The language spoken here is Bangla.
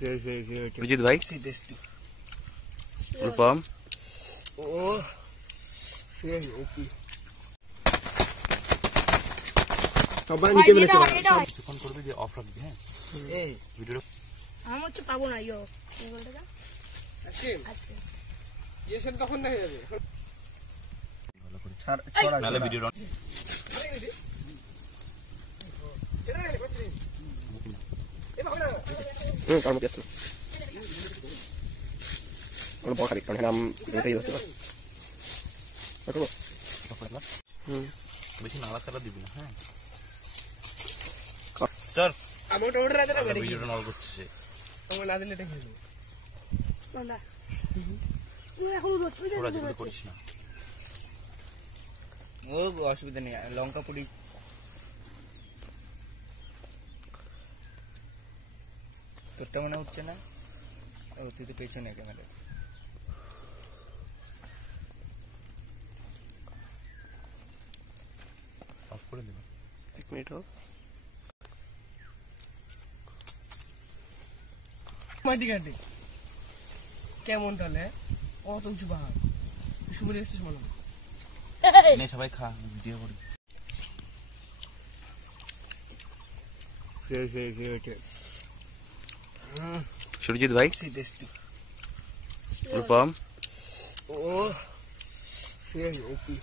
विजित भाई रूपम সবাই নিচে ফেলেছে ফোন করবি যে অফ রাখবি হ্যাঁ এই ভিডিও আমি হচ্ছে পাবো না ইয়ো বলটা আজকে জেসন তখন দেখা যাবে ভালো করে ছড়া নালে ভিডিও তার মধ্যে আছে ওর বড় খালি কারণ নাম দেখাই যাচ্ছে না দেখো বেশি নাড়াচাড়া দিবি না হ্যাঁ স্যার আমি ওটা অর্ডার রাতে না ভিডিওটা নল করতেছে তুমি না দিলে এটা খেয়ে না এখন ওরা যেগুলো করিস না ও অসুবিধা নেই লঙ্কা পুরি তোরটা মনে হচ্ছে না ও তুই তো পেছনে ক্যামেরা অফ করে দেব 1 মিনিট হোক মাটি কাটি কেমন তাহলে কত উঁচু পাহাড় সুমরি এসেছিস মনে নে সবাই খা ভিডিও করি সুরজিৎ ভাই रूपम ও ফের ওপি